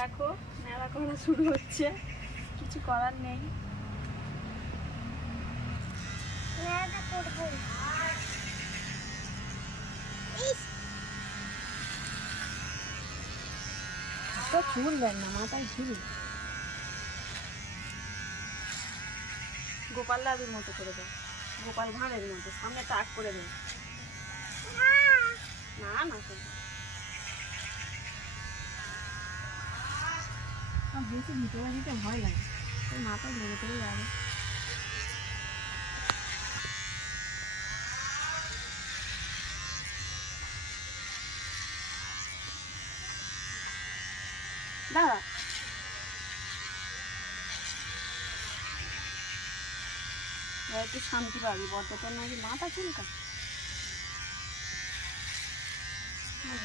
দেখো ন্যাড়া করা শুরু হচ্ছে, কিছু করার নেই। চুল দেন না, মাথায় ঝুল। গোপাল দাদুর মতো করে দেন, গোপাল ভাঁড়ের মতো সামনে টাক করে দেন। না না বেশি ভিতরে দিতে ভয় লাগে, মাথা ধরে ধরে যাবে। দাঁড়া, একটু শান্তি পাবি, বড্ডটার নাকি মাথা চুলকা।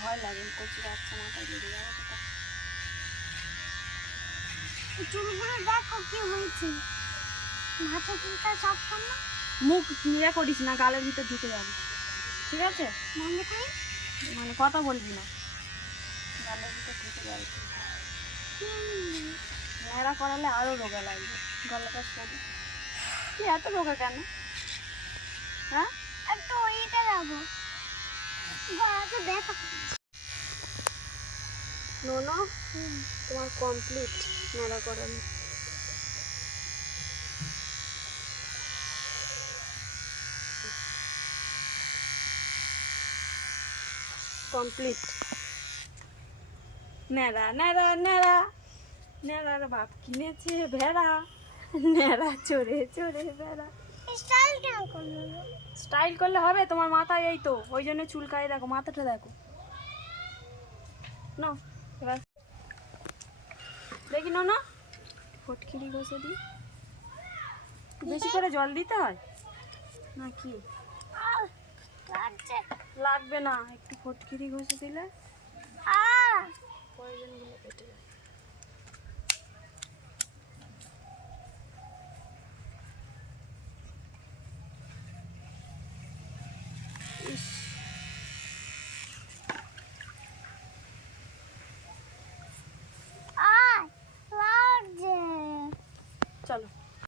ভয় লাগে, কচি বাচ্চা মাথায় লেগে যাবে। চুলগুলো দেখো কি হয়েছে, মাথা চুলটা সব না। মুখ ইয়ে করিস না, গালের ভিতর ঢুকে যাবে, ঠিক আছে? মানে কথা বলবি না, গালের ভিতর ঢুকে যাবে। ন্যাড়া করালে আরো রোগা লাগবে, গলাটা সরু। কি এত রোগা কেন? হ্যাঁ, একটু ওইটা যাবো, গলাটা দেখো। নোনো, তোমার কমপ্লিট ন্যাড়া করানো। কমপ্লিট ন্যাড়া ন্যাড়া ন্যাড়া। ন্যাড়ার বাপ কিনেছে ভেড়া, ন্যাড়া চড়ে চড়ে বেড়া। স্টাইল কেন করলো? স্টাইল করলে হবে? তোমার মাথায় এই তো, ওই জন্য চুলকায়, দেখো মাথাটা দেখো। না এবার দেখি না, ফটকিরি ঘষে দিই। বেশি করে জল দিতে হয় নাকি? লাগবে না, একটু ফটকিরি ঘষে দিলে পয়জনগুলো কেটে যাবে।